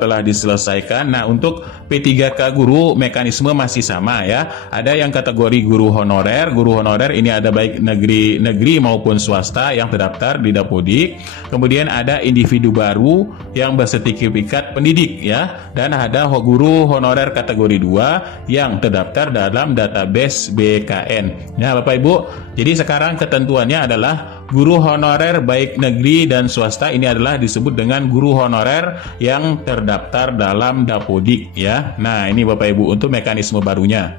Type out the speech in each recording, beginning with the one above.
telah diselesaikan. Nah, untuk P3K guru mekanisme masih sama ya. Ada yang kategori guru honorer. Guru honorer ini ada baik negeri maupun swasta yang terdaftar di Dapodik. Kemudian ada individu baru yang bersertifikat pendidik ya. Dan ada guru honorer kategori 2 yang terdaftar dalam database BKN. Ya, Bapak Ibu. Jadi sekarang ketentuannya adalah guru honorer baik negeri dan swasta ini adalah disebut dengan guru honorer yang terdaftar dalam Dapodik ya. Nah, ini Bapak Ibu untuk mekanisme barunya.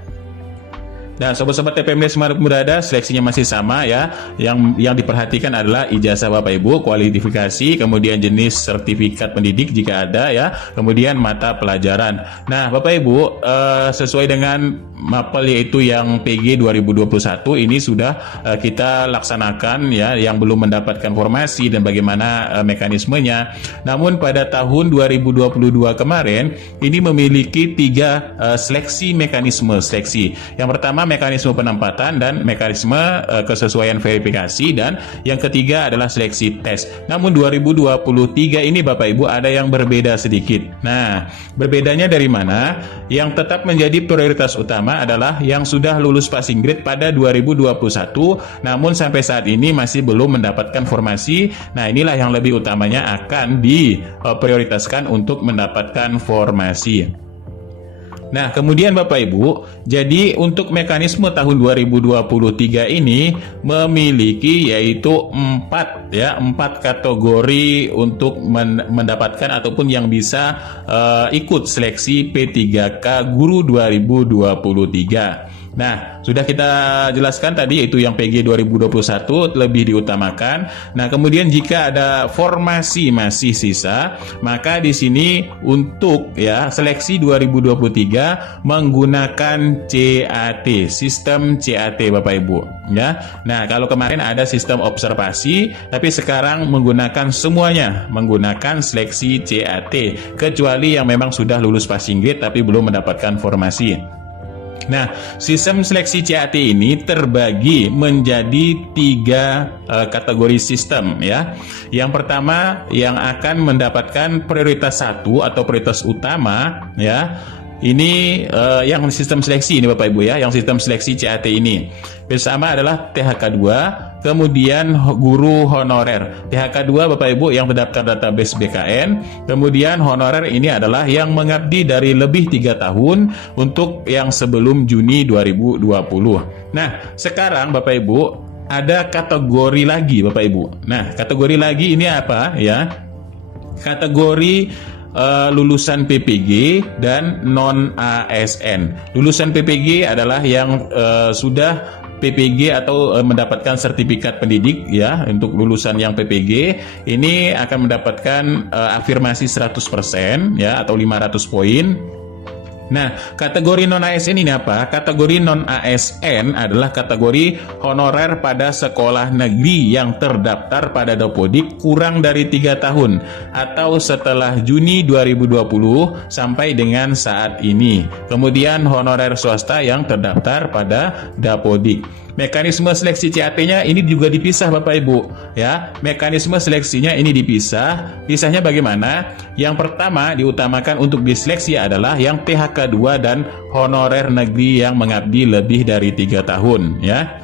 Dan sobat-sobat TPMD Semangat Berada, seleksinya masih sama ya. Yang diperhatikan adalah ijazah Bapak Ibu, kualifikasi, kemudian jenis sertifikat pendidik jika ada ya, kemudian mata pelajaran. Nah, Bapak Ibu, sesuai dengan mapel yaitu yang PG 2021 ini sudah kita laksanakan ya, yang belum mendapatkan formasi dan bagaimana mekanismenya. Namun pada tahun 2022 kemarin ini memiliki 3 seleksi mekanisme seleksi. Yang pertama mekanisme penempatan dan mekanisme kesesuaian verifikasi, dan yang ketiga adalah seleksi tes. Namun 2023 ini Bapak Ibu ada yang berbeda sedikit. Nah, berbedanya dari mana? Yang tetap menjadi prioritas utama adalah yang sudah lulus passing grade pada 2021 namun sampai saat ini masih belum mendapatkan formasi. Nah, inilah yang lebih utamanya akan diprioritaskan untuk mendapatkan formasi. Nah, kemudian Bapak Ibu, jadi untuk mekanisme tahun 2023 ini memiliki yaitu 4 kategori untuk mendapatkan ataupun yang bisa ikut seleksi P3K Guru 2023. Nah, sudah kita jelaskan tadi yaitu yang PG 2021 lebih diutamakan. Nah, kemudian jika ada formasi masih sisa, maka di sini untuk ya seleksi 2023 menggunakan CAT, sistem CAT Bapak Ibu ya. Nah, kalau kemarin ada sistem observasi, tapi sekarang menggunakan semuanya menggunakan seleksi CAT, kecuali yang memang sudah lulus passing grade tapi belum mendapatkan formasi. Nah, sistem seleksi CAT ini terbagi menjadi 3 kategori sistem ya. Yang pertama yang akan mendapatkan prioritas 1 atau prioritas utama ya. Ini yang sistem seleksi ini Bapak Ibu ya, yang sistem seleksi CAT ini. Bersama adalah THK 2, kemudian guru honorer. THK 2 Bapak Ibu yang terdaftar database BKN, kemudian honorer ini adalah yang mengabdi dari lebih 3 tahun untuk yang sebelum Juni 2020. Nah, sekarang Bapak Ibu ada kategori lagi Bapak Ibu. Nah, kategori lagi ini apa ya? Kategori lulusan PPG dan non ASN. Lulusan PPG adalah yang sudah PPG atau mendapatkan sertifikat pendidik ya. Untuk lulusan yang PPG ini akan mendapatkan afirmasi 100% ya atau 500 poin. Nah, kategori non-ASN ini apa? Kategori non-ASN adalah kategori honorer pada sekolah negeri yang terdaftar pada Dapodik kurang dari 3 tahun atau setelah Juni 2020 sampai dengan saat ini. Kemudian honorer swasta yang terdaftar pada Dapodik. Mekanisme seleksi CAT-nya ini juga dipisah Bapak Ibu ya. Mekanisme seleksinya ini dipisah. Pisahnya bagaimana? Yang pertama diutamakan untuk diseleksi adalah yang THK 2 dan honorer negeri yang mengabdi lebih dari 3 tahun ya.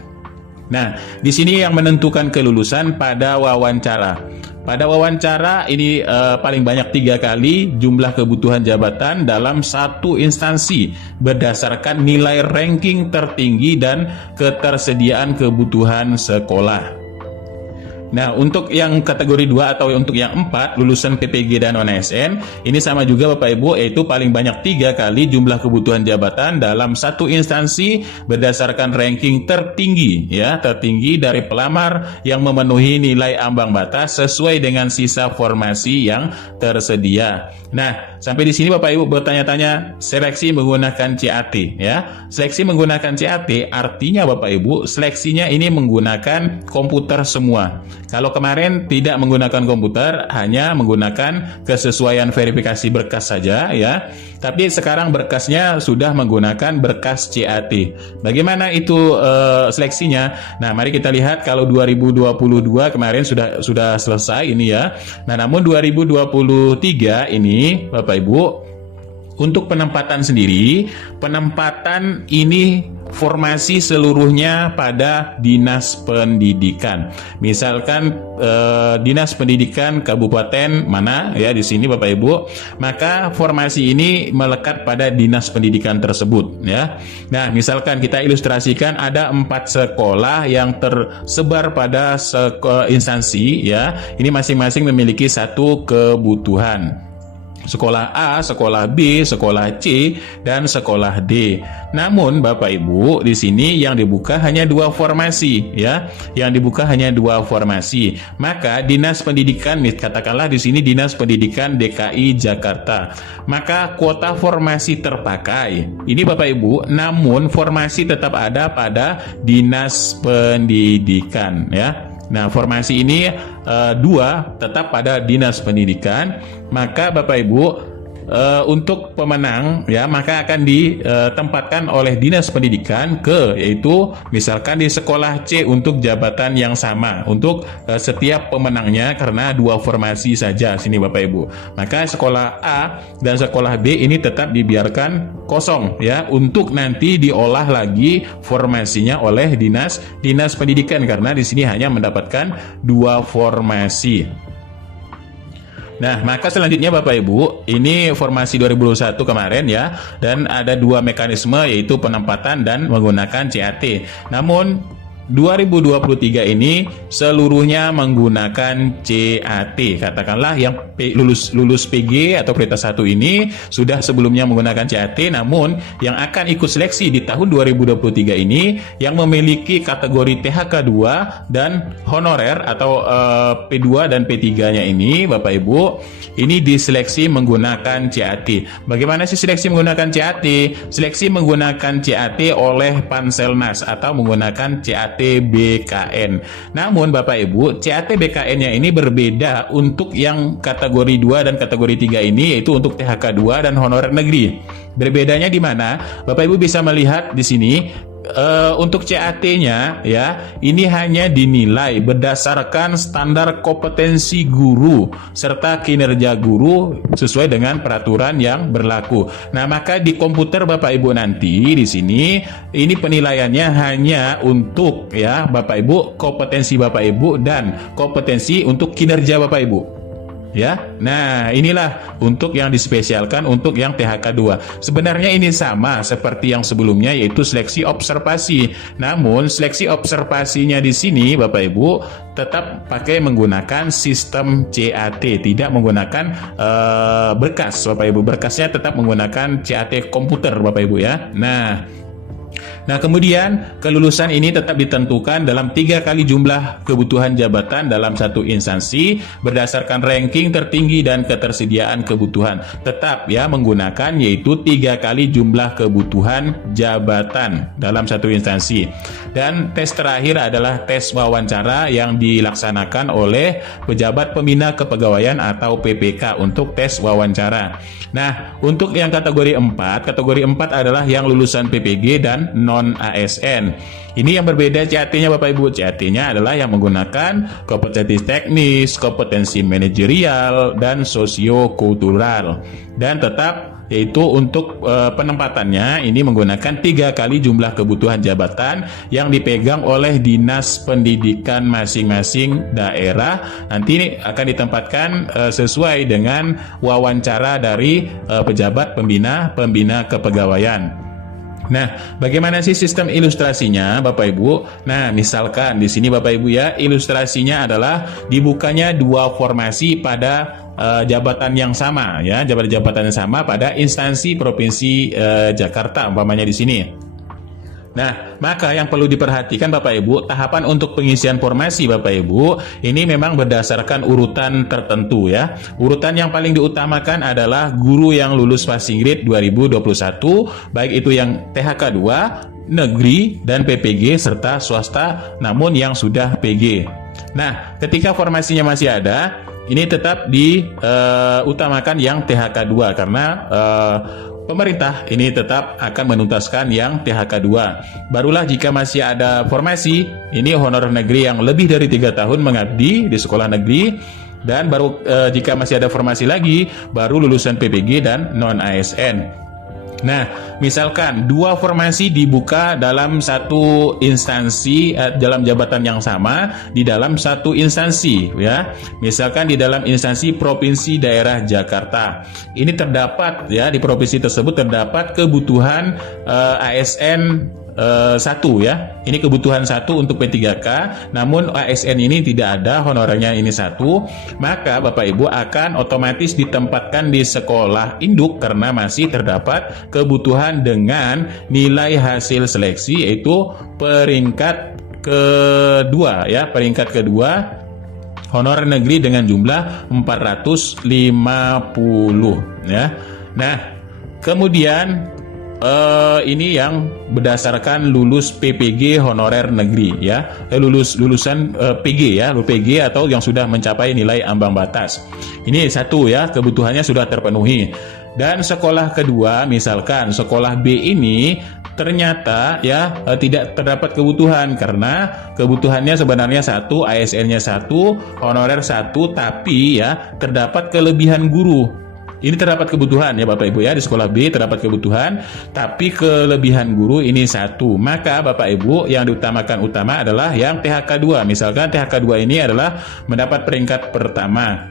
Nah, di sini yang menentukan kelulusan pada wawancara. Pada wawancara ini paling banyak 3 kali jumlah kebutuhan jabatan dalam satu instansi berdasarkan nilai ranking tertinggi dan ketersediaan kebutuhan sekolah. Nah, untuk yang kategori 2 atau untuk yang 4 lulusan PPG dan non-ASN ini sama juga Bapak Ibu, yaitu paling banyak 3 kali jumlah kebutuhan jabatan dalam satu instansi berdasarkan ranking tertinggi ya, tertinggi dari pelamar yang memenuhi nilai ambang batas sesuai dengan sisa formasi yang tersedia. Nah, sampai di sini Bapak Ibu bertanya-tanya seleksi menggunakan CAT ya. Seleksi menggunakan CAT artinya Bapak Ibu seleksinya ini menggunakan komputer semua. Kalau kemarin tidak menggunakan komputer, hanya menggunakan kesesuaian verifikasi berkas saja ya. Tapi sekarang berkasnya sudah menggunakan berkas CAT. Bagaimana itu seleksinya? Nah, mari kita lihat kalau 2022 kemarin sudah selesai ini ya. Nah, namun 2023 ini Bapak Ibu, untuk penempatan sendiri, penempatan ini formasi seluruhnya pada Dinas Pendidikan. Misalkan Dinas Pendidikan Kabupaten mana ya di sini Bapak Ibu, maka formasi ini melekat pada Dinas Pendidikan tersebut ya. Nah, misalkan kita ilustrasikan ada 4 sekolah yang tersebar pada instansi ya. Ini masing-masing memiliki satu kebutuhan. Sekolah A, sekolah B, sekolah C, dan sekolah D. Namun Bapak Ibu, di sini yang dibuka hanya 2 formasi ya. Yang dibuka hanya 2 formasi. Maka Dinas Pendidikan, katakanlah di sini Dinas Pendidikan DKI Jakarta. Maka kuota formasi terpakai. Ini Bapak Ibu, namun formasi tetap ada pada Dinas Pendidikan ya. Nah, formasi ini 2 tetap pada Dinas Pendidikan. Maka Bapak Ibu, untuk pemenang ya, maka akan ditempatkan oleh Dinas Pendidikan yaitu misalkan di sekolah C untuk jabatan yang sama untuk setiap pemenangnya, karena 2 formasi saja sini Bapak Ibu. Maka sekolah A dan sekolah B ini tetap dibiarkan kosong ya, untuk nanti diolah lagi formasinya oleh Dinas Pendidikan, karena di sini hanya mendapatkan 2 formasi. Nah, maka selanjutnya Bapak Ibu, ini formasi 2021 kemarin ya, dan ada 2 mekanisme yaitu penempatan dan menggunakan CAT. Namun 2023 ini seluruhnya menggunakan CAT. Katakanlah yang lulus PG atau prioritas 1 ini sudah sebelumnya menggunakan CAT, namun yang akan ikut seleksi di tahun 2023 ini yang memiliki kategori THK 2 dan honorer atau P2 dan P3-nya ini Bapak Ibu, ini diseleksi menggunakan CAT. Bagaimana sih seleksi menggunakan CAT? Seleksi menggunakan CAT oleh Panselnas atau menggunakan CAT BKN. Namun Bapak Ibu, CAT BKN-nya ini berbeda untuk yang kategori 2 dan kategori 3 ini, yaitu untuk THK 2 dan honorer negeri. Berbedanya di mana? Bapak Ibu bisa melihat di sini. Untuk CAT-nya ya, ini hanya dinilai berdasarkan standar kompetensi guru serta kinerja guru sesuai dengan peraturan yang berlaku. Nah, maka di komputer Bapak Ibu nanti di sini ini penilaiannya hanya untuk ya Bapak Ibu, kompetensi Bapak Ibu dan kompetensi untuk kinerja Bapak Ibu. Ya, nah inilah untuk yang dispesialkan untuk yang THK 2. Sebenarnya ini sama seperti yang sebelumnya, yaitu seleksi observasi. Namun seleksi observasinya di sini Bapak Ibu tetap pakai menggunakan sistem CAT, tidak menggunakan berkas Bapak Ibu. Berkasnya tetap menggunakan CAT komputer Bapak Ibu ya. Nah, kemudian kelulusan ini tetap ditentukan dalam 3 kali jumlah kebutuhan jabatan dalam satu instansi berdasarkan ranking tertinggi dan ketersediaan kebutuhan. Tetap ya menggunakan yaitu 3 kali jumlah kebutuhan jabatan dalam satu instansi. Dan tes terakhir adalah tes wawancara yang dilaksanakan oleh pejabat pembina kepegawaian atau PPK untuk tes wawancara. Nah, untuk yang kategori 4 adalah yang lulusan PPG dan non-ASN. Ini yang berbeda CAT-nya Bapak Ibu. CAT-nya adalah yang menggunakan kompetensi teknis, kompetensi manajerial, dan sosiokultural. Dan tetap yaitu untuk penempatannya ini menggunakan 3 kali jumlah kebutuhan jabatan yang dipegang oleh Dinas Pendidikan masing-masing daerah. Nanti akan ditempatkan sesuai dengan wawancara dari pejabat pembina kepegawaian. Nah, bagaimana sih sistem ilustrasinya Bapak Ibu? Nah, misalkan di sini Bapak Ibu ya, ilustrasinya adalah dibukanya 2 formasi pada jabatan yang sama ya, jabatan yang sama pada instansi Provinsi Jakarta umpamanya di sini. Nah, maka yang perlu diperhatikan Bapak Ibu, tahapan untuk pengisian formasi Bapak Ibu, ini memang berdasarkan urutan tertentu ya. Urutan yang paling diutamakan adalah guru yang lulus passing grade 2021, baik itu yang THK 2, negeri, dan PPG, serta swasta, namun yang sudah PG. Nah, ketika formasinya masih ada, ini tetap diutamakan yang THK 2 karena pemerintah ini tetap akan menuntaskan yang THK 2. Barulah jika masih ada formasi, ini honorer negeri yang lebih dari 3 tahun mengabdi di sekolah negeri, dan baru jika masih ada formasi lagi, baru lulusan PPG dan non-ASN. Nah, misalkan 2 formasi dibuka dalam satu instansi, dalam jabatan yang sama di dalam satu instansi, ya. Misalkan di dalam instansi Provinsi Daerah Jakarta. Ini terdapat, ya, di provinsi tersebut terdapat kebutuhan ASN 1, ya. Ini kebutuhan 1 untuk P3K, namun ASN ini tidak ada, honorernya ini 1, maka Bapak Ibu akan otomatis ditempatkan di sekolah induk karena masih terdapat kebutuhan dengan nilai hasil seleksi, yaitu peringkat kedua, ya, peringkat kedua honorer negeri dengan jumlah 450, ya. Nah, kemudian ini yang berdasarkan lulus PPG honorer negeri, ya, lulusan PG, ya, PG atau yang sudah mencapai nilai ambang batas. Ini 1, ya, kebutuhannya sudah terpenuhi. Dan sekolah kedua, misalkan sekolah B ini ternyata, ya, tidak terdapat kebutuhan karena kebutuhannya sebenarnya 1, ASN-nya 1, honorer 1, tapi, ya, terdapat kelebihan guru. Ini terdapat kebutuhan, ya Bapak Ibu, ya, di sekolah B terdapat kebutuhan, tapi kelebihan guru ini 1. Maka Bapak Ibu yang diutamakan adalah yang THK 2. Misalkan THK 2 ini adalah mendapat peringkat pertama.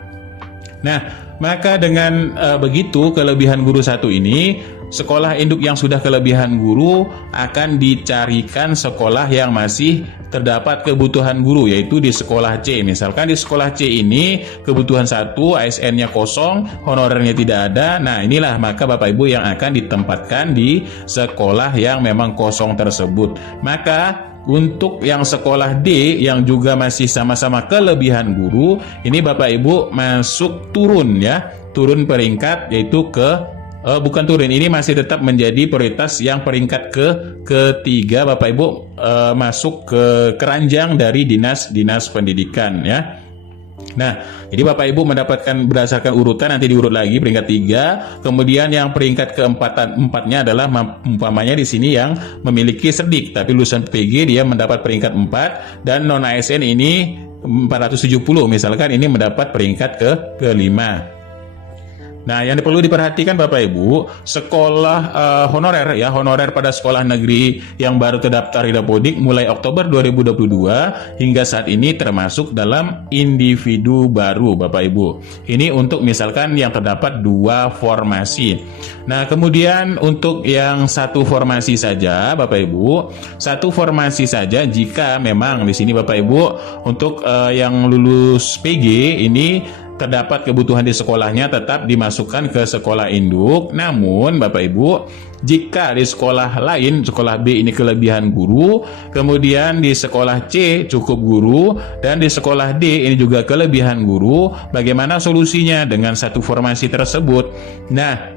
Nah, maka dengan begitu kelebihan guru 1 ini, sekolah induk yang sudah kelebihan guru akan dicarikan sekolah yang masih terdapat kebutuhan guru, yaitu di sekolah C. Misalkan di sekolah C ini kebutuhan 1, ASN-nya kosong, honorernya tidak ada. Nah, inilah maka Bapak Ibu yang akan ditempatkan di sekolah yang memang kosong tersebut. Maka untuk yang sekolah D yang juga masih sama-sama kelebihan guru, ini Bapak Ibu masuk turun, ya, turun peringkat, yaitu ke bukan turun, ini masih tetap menjadi prioritas yang peringkat ketiga, Bapak Ibu, masuk ke keranjang dari dinas pendidikan, ya. Nah, jadi Bapak Ibu mendapatkan berdasarkan urutan, nanti diurut lagi peringkat 3. Kemudian yang peringkat keempatnya adalah umpamanya di sini yang memiliki cerdik tapi lulusan PG, dia mendapat peringkat 4, dan non ASN ini 470, misalkan ini mendapat peringkat kelima. Nah, yang perlu diperhatikan Bapak Ibu, sekolah honorer, ya, honorer pada sekolah negeri yang baru terdaftar di Dapodik mulai Oktober 2022 hingga saat ini termasuk dalam individu baru, Bapak Ibu. Ini untuk misalkan yang terdapat 2 formasi. Nah, kemudian untuk yang 1 formasi saja, Bapak Ibu, 1 formasi saja jika memang di sini Bapak Ibu untuk yang lulus PG ini terdapat kebutuhan di sekolahnya tetap dimasukkan ke sekolah induk. Namun Bapak Ibu, jika di sekolah lain, sekolah B ini kelebihan guru, kemudian di sekolah C cukup guru, dan di sekolah D ini juga kelebihan guru, bagaimana solusinya dengan 1 formasi tersebut? Nah,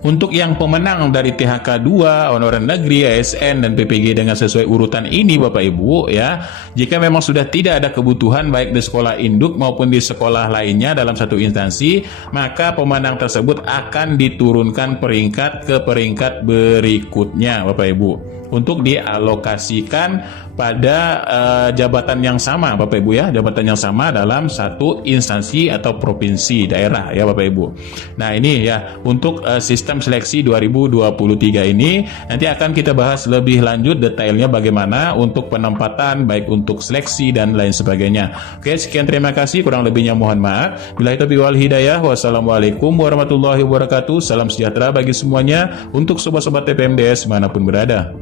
untuk yang pemenang dari THK 2, honorer negeri, ASN, dan PPG dengan sesuai urutan ini Bapak Ibu, ya, jika memang sudah tidak ada kebutuhan baik di sekolah induk maupun di sekolah lainnya dalam satu instansi, maka pemenang tersebut akan diturunkan peringkat ke peringkat berikutnya Bapak Ibu, untuk dialokasikan pada jabatan yang sama Bapak Ibu, ya, jabatan yang sama dalam satu instansi atau provinsi daerah, ya Bapak Ibu. Nah, ini ya untuk sistem seleksi 2023 ini nanti akan kita bahas lebih lanjut detailnya bagaimana untuk penempatan baik untuk seleksi dan lain sebagainya. Oke, sekian, terima kasih, kurang lebihnya mohon maaf. Billahi taufiq wal hidayah. Wassalamualaikum warahmatullahi wabarakatuh. Salam sejahtera bagi semuanya untuk sobat-sobat TPMDS manapun berada.